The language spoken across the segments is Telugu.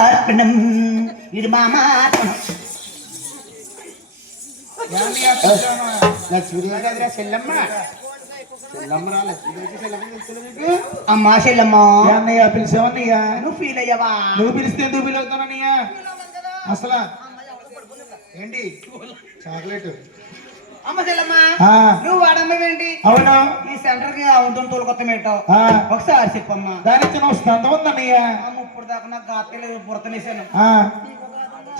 అర్పణం ఇది మామార్పణం అమ్మా చెల్లమ్మ అన్నయ్య పిలిచావన్నయ్యా నువ్వు ఫీల్ అయ్యావా నువ్వు పిలిస్తే ఎందుకు ఫీల్ అవుతానన్నయ్యా అసలు ఏంటి చాక్లెట్ అమ్మ చెల్లమ్మ నువ్వు వాడమ్మవేంటి అవును ఈ సెంటర్కి ఉంటుంది తోలుకొత్త మేటో ఒకసారి చెప్పమ్మా దానికి చిన్న స్తంతం ఉందన్నయ్య ఇప్పుడు దాకా నాకు గాతలేదు ఆ,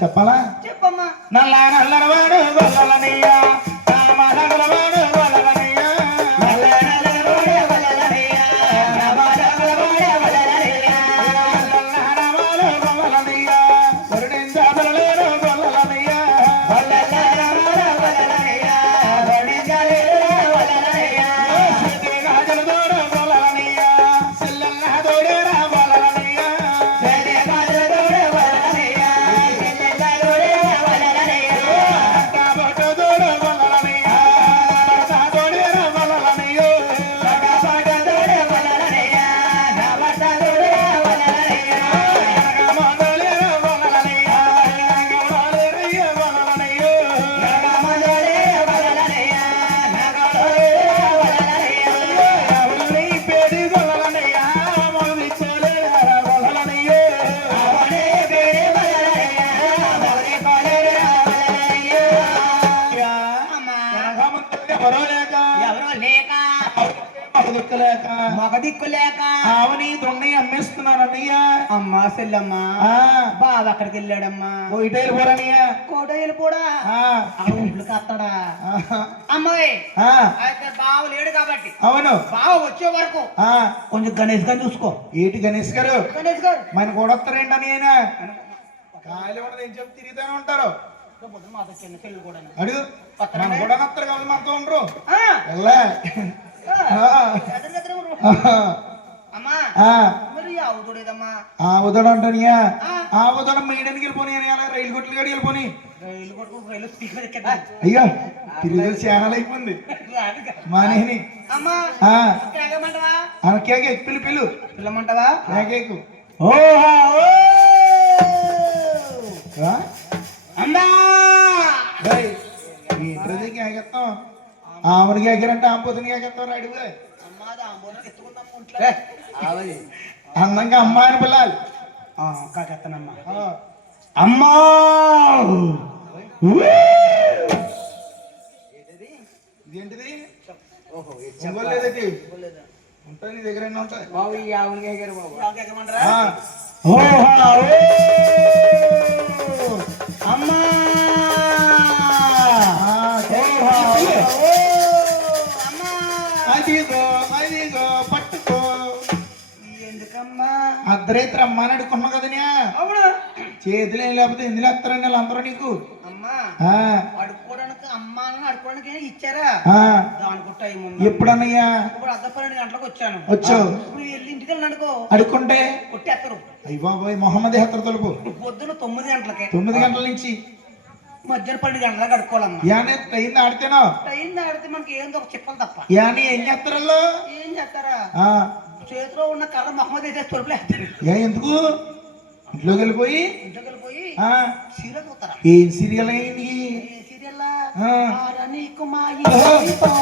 చెప్పాలా? చెప్పమ్మా. నల్ల నల్లరవాడు గొల్లలనయ్య ఆవని దొంగ అమ్మేస్తున్నానన్నయ్య అమ్మా సెల్లమ్మ. బావ అక్కడికి వెళ్ళాడమ్మా ఇటైలు కూడా ఆ, ఆ ఇంట్లో కత్తడా. అమ్మాయి అయితే బావ లేడు కాబట్టి అవును. బావ వచ్చే వరకు కొంచెం గణేష్ గారిని చూసుకో. ఏటి గణేష్ గారు? గణేష్ గారు. మన కూడా వస్తారేంటని ఆయన కాయలు ఉన్నది ఏం చెప్పి తిరుగుతూనే ఉంటారు. కూడా అడుగు. మన కూడా వస్తారు మనతో ఉండరు. వెళ్ళా. ఆ, ఆ, ఎదురు ఎదురు ఊరు. ఆహా, అమ్మా ఆ, మరి అవుతుడేదమ్మా ఆ. ఉదడు అంటానియా ఆ ఉదడు మీడనికి అలా రైలు కొట్లు స్పీకర్ ఎక్కేద్దాం. అయ్యో తిరిగి ఛానల్ అయిపోయింది. కేగమంటవా ఆమె కేకే పిల్లు పిల్లు. పిల్లమంటవా? కేకేకు. ఓహా! ఓ ఆ? అమ్మా! ఏయ్, ఏంట్రది కేకెత్తాం. ఆమెను కేకరంటే ఆమె పొద్దున కేకెత్తాం అడుగు. అమ్మా అందంగా అమ్మాయిని పిల్లాలి కాకెత్తనమ్మా అమ్మా! ఇదేంటిది? లేదేటి ఉంటాయి నీ దగ్గర ఉంటాయి? బాబు ఈ ఆవుని కేకారు బాబు. ఓ అమ్మా! అర్ధరేత్రి అమ్మాని అడుకున్నావు కదనే అవును? చేతులు ఏం లేకపోతే ఎందులో వస్తారండి వాళ్ళందరూ నీకు? అమ్మా ఆ, అడుక్కోవడానికి అమ్మా అని అడుక్కోవడానికి ఇచ్చారా? దానికి టైం ఎప్పుడన్నయ్యా? ఇప్పుడు అర్ధ పన్నెండు గంటలకు వచ్చాను. వచ్చావు? ఇప్పుడు వెళ్ళి ఇంటికి వెళ్ళి అనుకో అడుక్కుంటే? కొట్టేస్తారు అయ్య బాబోయ్ మొహమ్మద్ హెత్తర తలుపు. పొద్దున్న తొమ్మిది గంటలకి. తొమ్మిది గంటల నుంచి? మధ్యాహ్నం పన్నెండు గంటలకు అడుక్కోవాలమ్మా. యానే ట్రైన్ ఆడితేనో టైం ఆడితే మనకి ఏందో ఒక చెప్పలు తప్ప. యాని ఏం చేస్తారల్లో ఏం చేస్తారా? చేతిలో ఉన్న కర్ర మొహమ్మద్ వేసేసి తొలుపులేస్తారు ఏ ఎందుకు? ఇంట్లోకి వెళ్ళిపోయి? ఇంటికి వెళ్ళిపోయి ఆ, సీర చూస్తారా? ఏం సీరియల్ అయింది? దీపం.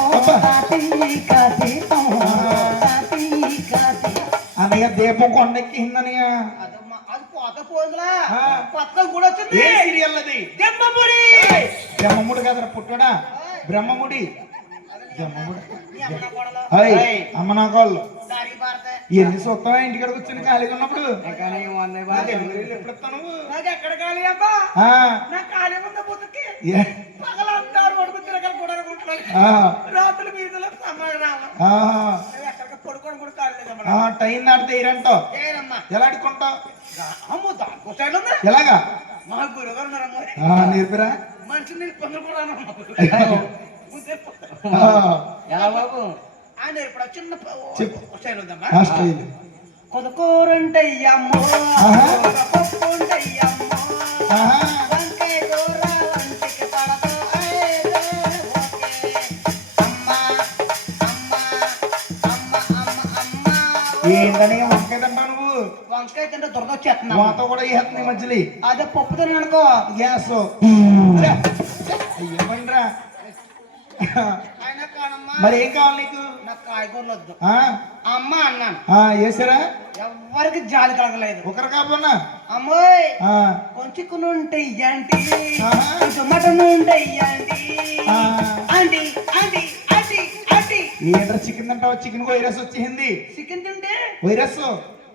అన్నయ్య దీపం. కొండెక్కిందనయ్య. ఏ సీరియల్ అది? దెమ్మపురి బ్రహ్మముడు కదరా పుట్టాడా? బ్రహ్మముడి. బ్రహ్మముడు. అమ్మ నా కాళ్ళు. ఎన్ని చూస్తావా? ఇంటికాడ కూర్చొని ఖాళీగా ఉన్నప్పుడు? టైం ఇరంటావు ఏనమ్మా ఎలా అడుకుంటావు ఎలాగా? మా గురుగారు ఉన్నారమ్మా. ఆ, నేర్పిరా? మనిషి నేను పనులు కూడా ఎలా బాబు? ఆయన ఇప్పుడు చిన్న ఉందమ్మా. స్టైల్. ఆహా. కొదకొప్పుంటయ్యమ్మో ఆహా. వంకాయ. ఏంటని నువ్వు? తింటే దురద వాత కూడా వేస్తుంది మధ్యలో. అదే పప్పుతో అనుకో. గ్యాస్. మరి ఏం కావాలి నీకు? నాకు కాయగూరలు వద్దు. ఆ? అమ్మ అన్నాను. ఆ, వేసారా ఎవ్వరికి జాలి కలగలేదు. ఒకరు కాపున్నా? అమ్మోయ్! కొంచెం ఉంటాయి ఇయ్యండి. మటన్ ఉంటాయి ఇయ్యండి. అండి అండి అండి అండి. ఏంట్రా చికెన్ అంటావు చికెన్ వైరస్ వచ్చింది చికెన్ తింటే? వైరస్?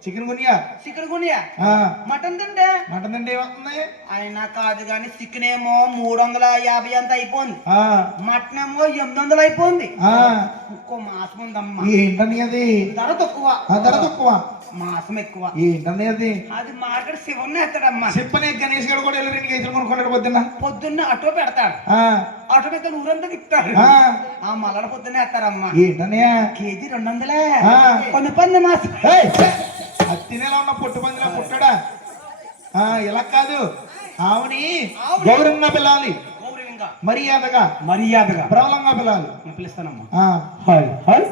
చికెన్ గునియా? చికెన్ కొనియా ఆ, మటన్ తింటే? మటన్ తింటే ఏమవుతుంది? అయినా కాదు కానీ చికెన్ ఏమో మూడు వందల యాభై అంత అయిపోయింది. మటన్ ఏమో ఎనిమిది వందలు అయిపోయింది ఇంకో మాసం ఉందమ్మా. ఏంటని అది? ధర తక్కువ. ధర తక్కువ. మాసం ఎక్కువ. ఏంటని అది? అది మార్కెట్ శివన్న ఎత్తాడమ్మా. చెప్పనే గణేష్ గారు కూడా వెళ్ళి రెండు కేజీలు కొనుక్కున్నాడు పొద్దున్న. పొద్దున్న ఆటో పెడతాడు. ఆటో మీద ఊరంతా తిప్పుతాడు. ఆ, మల్లడ పొద్దున్న ఎత్తారమ్మా. ఏంటన్నయ్య కేజీ రెండు వందలే. కొన్ని పన్ను మాసం. అత్తినేలా ఉన్న పుట్టు పందిలా పుట్టాడా? ఇలా కాదు. ఆవుని. గౌరవంగా పిలాలి మర్యాదగా. మర్యాదగా. ప్రబలంగా పిలాలి నేను పిలుస్తానమ్మా. హాయ్ హాయ్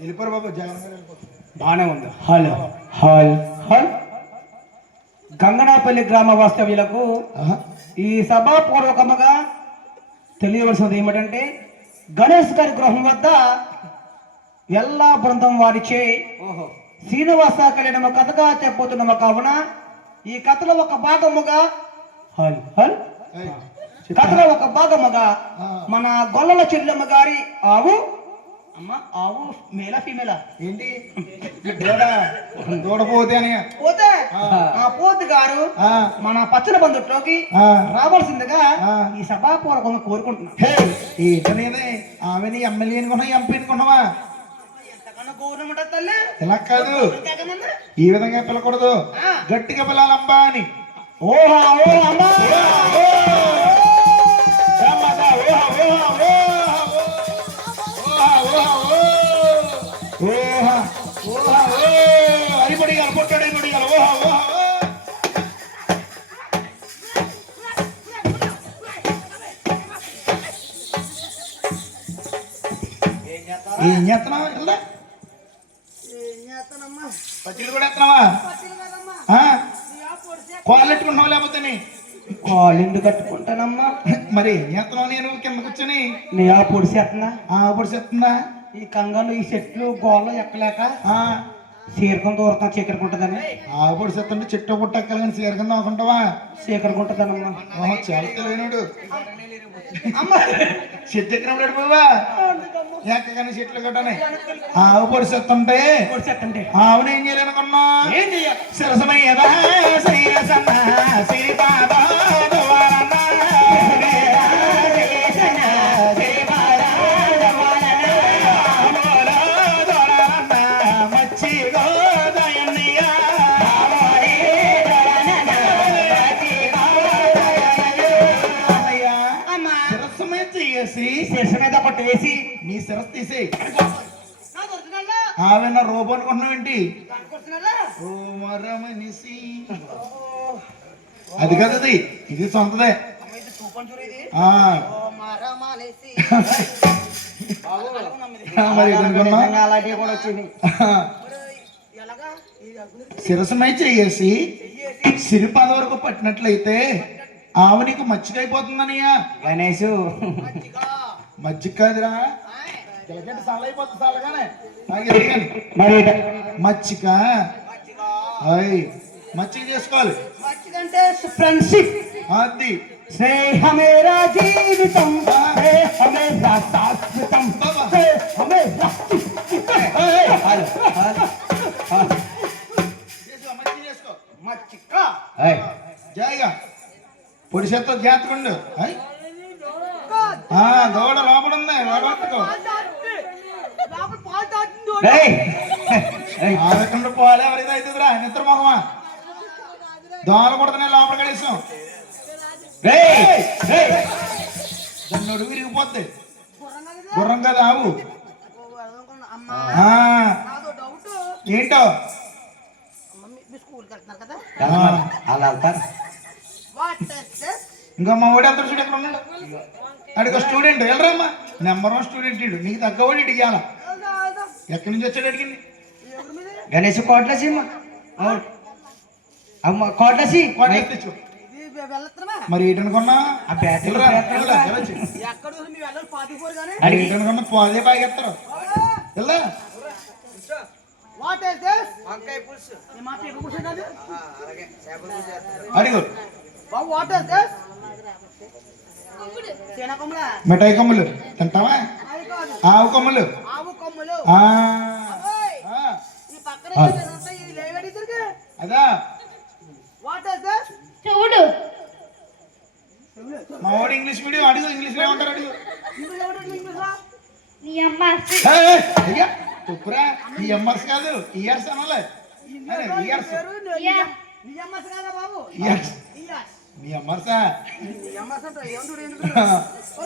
వెళ్ళిపోరు బాబు జగన్. బానే ఉంది. హలో. హాయ్ హాయ్ గంగనాపల్లి గ్రామ వాస్తవ్యులకు. ఈ సభాపూర్వకముగా తెలియవలసినది ఏమిటంటే గణేష్ గారి గృహం వద్ద ఎల్లా బృందం వారిచే శ్రీనివాస కళ్యాణము కథగా చెప్పబోతున్నాము కావున ఈ కథలో ఒక భాగముగా హల్ హల్? కథలో ఒక భాగముగా. మన గొల్లల చెల్లెమ్మ గారి ఆవు. అమ్మ ఆవు మేలా ఫీమేలా? ఏంటి? దూడపోతే అని. పోతే? ఆ. పోతు గారు మన పచ్చని బంధుట్లోకి. రావాల్సిందిగా. ఈ సభాపూర్వకంగా కోరుకుంటున్నాం. హే, ఏంటనేది? ఆమెని ఎమ్మెల్యే అనుకున్నావా ఎంపీ అనుకున్నావా? ఇలా కాదు ఎంతకన్నా? ఈ విధంగా పిల్లకూడదు ఆ. గట్టిగా పిల్లాలమ్మా అని ఓహా ఓ అమ్మా ఏం చేస్తున్నావా ఇలా పచ్చిలు కూడా ఎత్తున్నావా కాళ్ళు ఎట్టుకుంటున్నావు లేకపోతే నీ? కాళ్ళు కట్టుకుంటానమ్మా. మరి ఏం చేస్తున్నావు నేను కింద కూర్చొని? నీ ఆ పొడిసేస్తున్నా ఆ పొడి చెప్తున్నా ఈ కంగాలు ఈ చెట్లు గోళ్ళు ఎక్కలేక? చీరకం దూరతా చీకరుకుంటుందని ఆ పొడి చెప్తుంటే చెట్టు పుట్టక్కలు కానీ సీర కింద అనుకుంటావా చీకరుకుంటుందనమ్మా చాలా తెలియనాడు అమ్మా. చెట్టు ఎక్కడ పడిపోవా ఎక్కగానే చెట్లు కట్టని ఆవు పొడి చెప్తుంటే పొడిసేస్తంటే ఆవును ఏం చేయాలనుకున్నా ఏం సరసమయ్యదా? శ్రీరసన్న శ్రీపాద అమ్మా శిరస్ తీసేయి నా దొరుకుతుందా ఆవిడ రోబో అనుకుంటున్నావు ఏంటి? కనుకొస్తున్నారా ఓ మరమనిసి. అది కాదు అది. ఇది సొంతదే. శిరసమై చేసి సిరిపాద వరకు పట్టినట్లయితే ఆవు నీకు మచ్చికైపోతుందనియా గణేష్. మజ్జిగ కాదురా. కిలకెట్టి నాకు ఎదిగాను. మరి మచ్చిక. అయ్ మచ్చిక చేసుకోవాలి. మంచిదంటే ఫ్రెండ్షిప్ అది స్నేహమేరా జీవితం. స్నేహమేరా శాశ్వతం. స్నేహమేరా చేసుకో, మచ్చిక మచ్చిక. జాయిగా. పొడి చేత్తో జాతకుండు. అయ్ ఆ దూడ లోపల ఉంది వాడవట్టుకో ఆడకుండా పోవాలి ఎవరైతే అవుతుందిరా నిద్ర మొహమా దోమలు కొడుతున్నాయి లోపల కడేసాం దన్నోడు విరిగిపోద్ది గుర్రం కదా ఆవు ఆ, ఏంటో ఆ, అలా వెళ్తారు ఇంకా మా వాడు ఎంత చూడు ఎక్కడ ఉన్నాడు అడిగ స్టూడెంట్ వెళ్ళరమ్మా నెంబర్ వన్ స్టూడెంట్ ఇడు నీకు తగ్గవాడు ఇడికి ఎక్కడి నుంచి వచ్చాడు అడిగింది? గణేష్ కోట్ల సీమ అమ్మ ఇది వెళ్ళొత్తమా మరి ఏంటనుకున్నా ఆ బ్యాటరీ పాతిపోరు కానీ అడిగి పోదే మిఠాయి కొమ్ములు. తింటావా? ఆవు కొమ్ములు. అదా. వాట్ ఇస్ దిస్ చూడు. మా వాడు ఇంగ్లీష్ మీడియం అడుగు ఇంగ్లీష్లో ఏమంటారు అడుగు. నీ అమ్మ కాదు ఇయర్స్ అనాలి. ఇయర్స్. నీ ఇయర్స్. నీ అంటే ఏం చూడు ఏం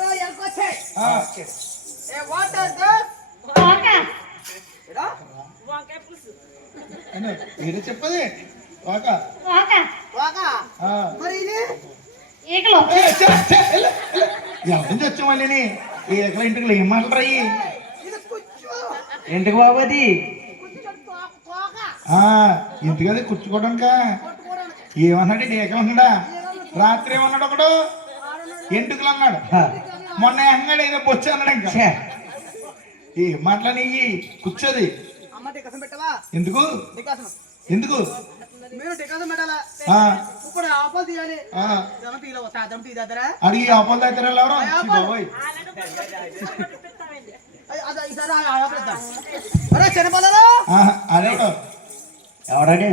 ఏ వాట్ ఇస్ దిస్ మీరే చెప్పది. మరి ఇది? వెళ్ళు, వెళ్ళు. ఎవరి నుంచి వచ్చాం మళ్ళీ ఈ ఎక్కడ ఇంటికి ఏం మాట్లాడరాయి. ఇది కుచ్చు. ఎందుకు బాబు అది? ఇంటికది కూర్చుకోవడానిక ఏమన్నాడు? ఏకమన్నాడా రాత్రి ఏమన్నాడు ఒకడు? ఎంటుకలు అన్నాడు మొన్న ఏదో బొచ్చు ఛే, ఏ మాట్లాడి కూర్చోది. అమ్మ టికసం పెట్టవా? ఎందుకు? ఎందుకు? అడిగి ఆపల దగ్గర ఎవరు? అదే ఎవడాడు?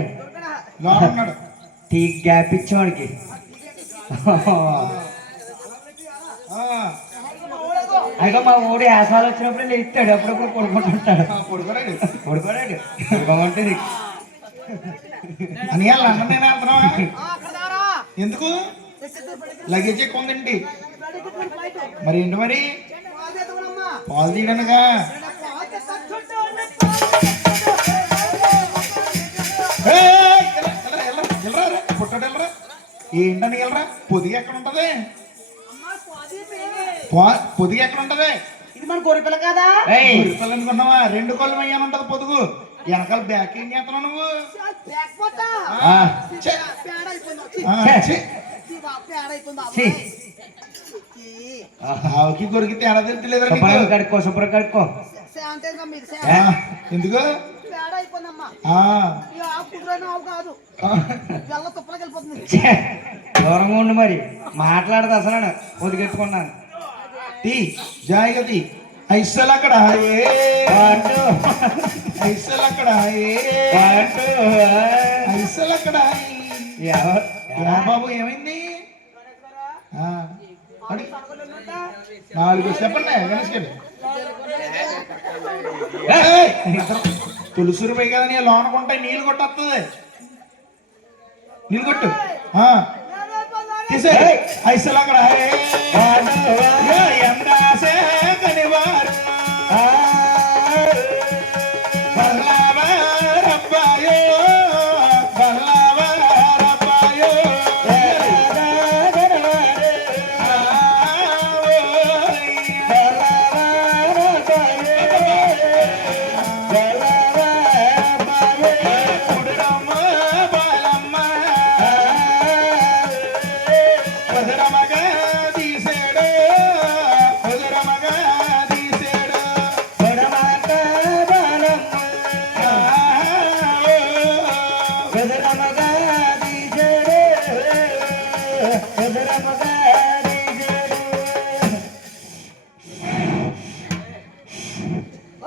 ఉన్నాడు. టీ గ్యాప్ ఇచ్చేవాడికి. ఆ, అయితే మా ఊడి ఆసాలు వచ్చినప్పుడు లేస్తాడు అప్పుడప్పుడు పడుకుంటుంటాడు ఆ, పడుకోరాడు పడుకోడాడు పడుకోమంటుంది అని వాళ్ళు అన్న నేను వెళ్తున్నావా ఆ, అక్కడ దారా ఎందుకు లగేజ్ ఎక్కువ ఉందండి మరి ఏంటి మరి పాలు తీయడానికా ఏంటని ఎల్రా పొదిగి ఎక్కడ ఉంటది అమ్మ స్వాది పేరే పో- పొదిగి ఎక్కడ ఉంటది ఇది మన గొర్రెపిల్ల కదా? ఏయ్, పిల్లలు అనుకున్నావా? రెండు కొళ్ళు అయ్యాను ఉంటది పొదుగు. వెనకాల బ్యాక్ ఏం చేస్తున్నావు నువ్వు. ఆవుకి గొరికి తేడా తెలియదు కడుక్కో శుభ్రం కడుక్కో. ఎందుకు? దూరంగా ఉండి మరి. మాట్లాడదు అసలు ఒదిగెట్టుకున్నాను అక్కడ ఏ పాటు. ఐసలు అక్కడ ఏ పాటు. ఐసలు అక్కడ ఎవ- యా బాబు ఏమైంది. నాలుగు చెప్పండి గణేష్ గారు. తులసి రూపాయి కదా నీ లోనకుంటే నీళ్ళు కొట్టేస్తుంది నీళ్ళు కొట్టు. ఆ, తీసే ఐసలు అక్కడ ఏ. పాటు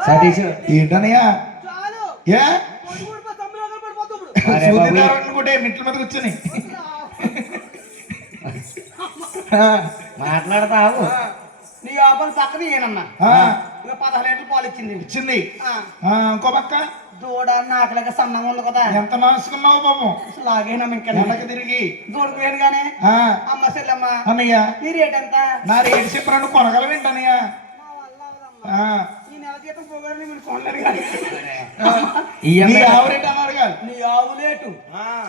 సతీష్ ఏంటనయ్యా ఏ? బాబు. అనుకుంటే మిట్ల మీద కూర్చొని మాట్లాడతావు. నీ ఆపల్ ఇక పదహారు లీటర్లు పాలు ఇచ్చింది. ఇచ్చింది. ఇంకో పక్క? దూడ నాకులాగా సన్నంగా ఉంది కదా. ఎంత నాసుకున్నావు పాపం? అసలు లాగేనమ్మ ఇంకా వెనక్కి తిరిగి. దూడకు వేరు కానీ ఆ, అమ్మ చెల్లమ్మ అన్నయ్య. నీ రేట్ ఎంత? నా రేటు చెప్పినట్టు కొనగలవేంటన్నయ్య? మా జీతం కొనలేరు కానీ. నీ అన్నారు కాదు నీ ఆవు లేటు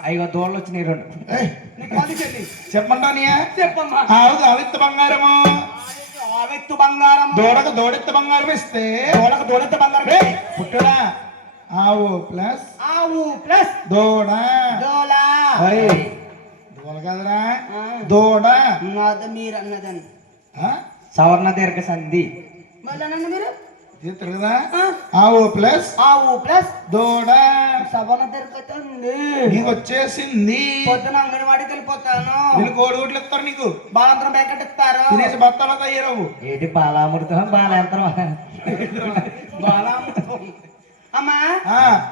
అయ్యో దోళ్ళు వచ్చినాయి రెండు. ఏయ్, నీ కాదు చెల్లి. చెప్పంటానయ్య చెప్పమ్మా. ఆవుకు ఆవిత్త బంగారము? ఆవెత్తు బంగారం దూడకు దూడెత్త బంగారం ఇస్తే దూడకు దూడెత్త బంగారం ఏయ్, పుట్టుడా? ఆవు ప్లస్ ఆవు ప్లస్ దూడ. డోలా ఓయ్, దూడ కదరా. దూడ. మీరు అన్నదని ఆ? సవర్ణ దీర్ఘ సంధి. మళ్ళీ మీరు? ఇది తిరగదా. ఆవు ప్లస్ ఆవు ప్లస్ దూడ. దీర్ఘ సంధి నీకు వచ్చేసింది. పొద్దున అంగన్వాడికి వెళ్ళిపోతాను. వీళ్ళు కోడిగుడ్లు ఇస్తారు నీకు. బాలంతరం ప్యాకెట్ ఇస్తారు. తినేసి బత్తాలో తయ్యరావు. ఏంటి బాలామృతం బాలాంతరం? బాలామృతం. అమ్మా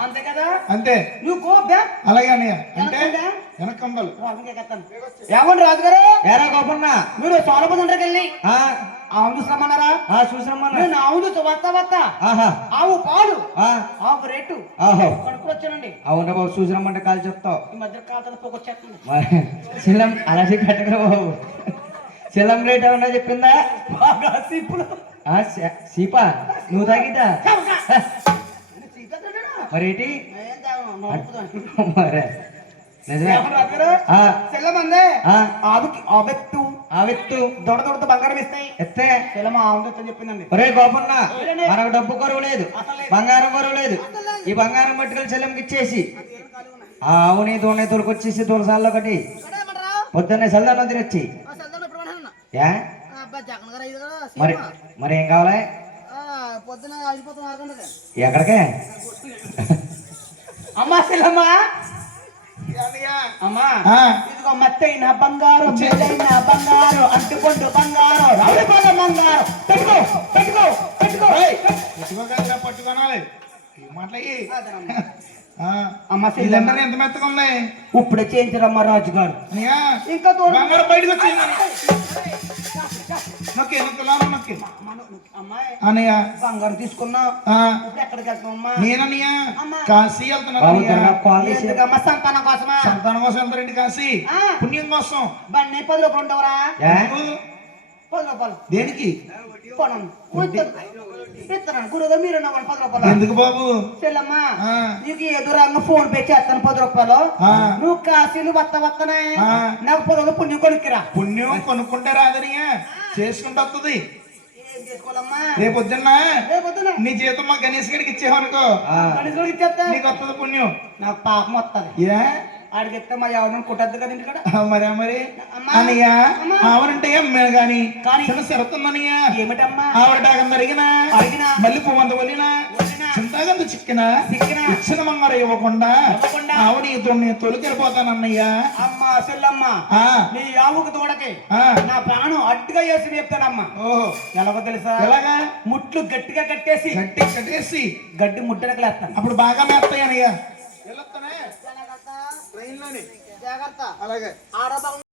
అంతే కదా? అంతే. నువ్వు అలాగే అన్నయ్య. అంటే? వెనకంబలు ఏమండి రాజు గారు ఎరా గోపన్న? మీరు సోలపతి ఉంటారికి వెళ్ళి ఆవును చూసామన్నారా చూసామన్నా నేను ఆవును చూసి వస్తా వస్తా ఆవు పాలు. ఆవు రేటు. కడుపు వచ్చానండి అవునా బాబు చూసినామంటే కాలు చెప్తావు. ఈ మధ్య మరి శిలం అలాగే కట్టగా బాబు. శిలం రేట్ ఏమన్నా చెప్పిందా? బాగా సిప్పులు ఆ, శ- సీపా? నువ్వు తాగిద్దా మరి ఏంటి ఏం తాగను, నొప్పుదాన్ని. మరే. నిజమే. ఆ, ఆ, ఆవుకి ఆబెత్తు ఆవెత్తు దొడ దొడతో బంగారం ఇస్తాయి ఎత్తే ఆవును అని చెప్పిందండి. ఒరే గోపన్న మనకు డబ్బు కొరువు లేదు బంగారం కొరువు లేదు. ఈ బంగారం పట్టుకెళ్ళి చెల్లెంకి ఇచ్చేసి ఆ ఆవుని దూడని తోలుకొచ్చేసి తులసాల్లో ఒకటి పొద్దున్నే చల్దానం తినొచ్చి. మరి మరి ఏం కావాలి? ఎక్కడికే? అమ్మా సెల్లమ్మ ఇదిగో మత్తైన బంగారు బంగారు బంగారు పెట్టుకో పట్టుకోగలరా పట్టుకోనాలి. అమ్మ ఈ లండన్ ఎంత మెత్తగా ఉంది ఇప్పుడే చేయించరమ్మా రాజు గారు ఇంకా బంగారం బయటకు వచ్చింది. నొక్కి నొక్కి అన్నయ్య బంగారు తీసుకున్నా ఆ, ఎక్కడికి వెళ్తామమ్మా నేనన్నయ్య అమ్మా. కాశీ వెళ్తున్నాను సంతానం కోసమా సంతానం కోసం వెళ్తారండి కాశీ ఆ. పుణ్యం కోసం బండి పది రూపాయలు ఉండవరా పది రూపాయలు దేనికి ఇస్తాను మీరు పది రూపాయలు ఎందుకు బాబు? చెల్లమ్మా. నీకు ఎదురంగా ఫోన్ పే చేస్తాను పది రూపాయలు. నువ్వు కాశీలు వత్త వత్తనే. నాకు రూపాయలు పుణ్యం కొనుక్కిరా. పుణ్యం కొనుక్కుంటే రాదనియ? చేసుకుంటూ వస్తుంది రేపు పొద్దున్న నీ జీతం మా గణేష్ గడికి ఇచ్చేవనుకో. ఆ, మనుషులకు ఇచ్చేస్తా. నీకు వస్తుంది పుణ్యం. నాకు పాపం వస్తుంది ఏ? ఆడికి ఇస్తే మా ఎవరిని కుట్టద్దు కదా ఇంటికాడ? మరే మరి. అమ్మా. అనయ్య గాని. కానీ- చిన్న సిరతుందనయ్య ఏమిటమ్మా? ఆవిడ డాగం అడిగినా. మళ్ళీ పువ్వంత వలినా. చింతాగంత చిక్కిన. ఇచ్చిన మంగారు ఇవ్వకుండా. ఆవిడ ఇతరుని తొలికెళ్ళిపోతానన్నయ్య. అమ్మా చెల్లమ్మ ఆ, నీ ఆవుకు తోడకి. నా ప్రాణం అట్టుగా వేసి చెప్తాడమ్మా ఓహో. ఎలాగో తెలుసా? ఎలాగా? ముట్లు గట్టిగా కట్టేసి. గట్టి కట్టేసి. గడ్డి ముట్టలకు లేస్తాను అప్పుడు బాగా మేస్తాయి అనయ్య వెళ్ళొస్తానే అలాగే. ఆడబాగు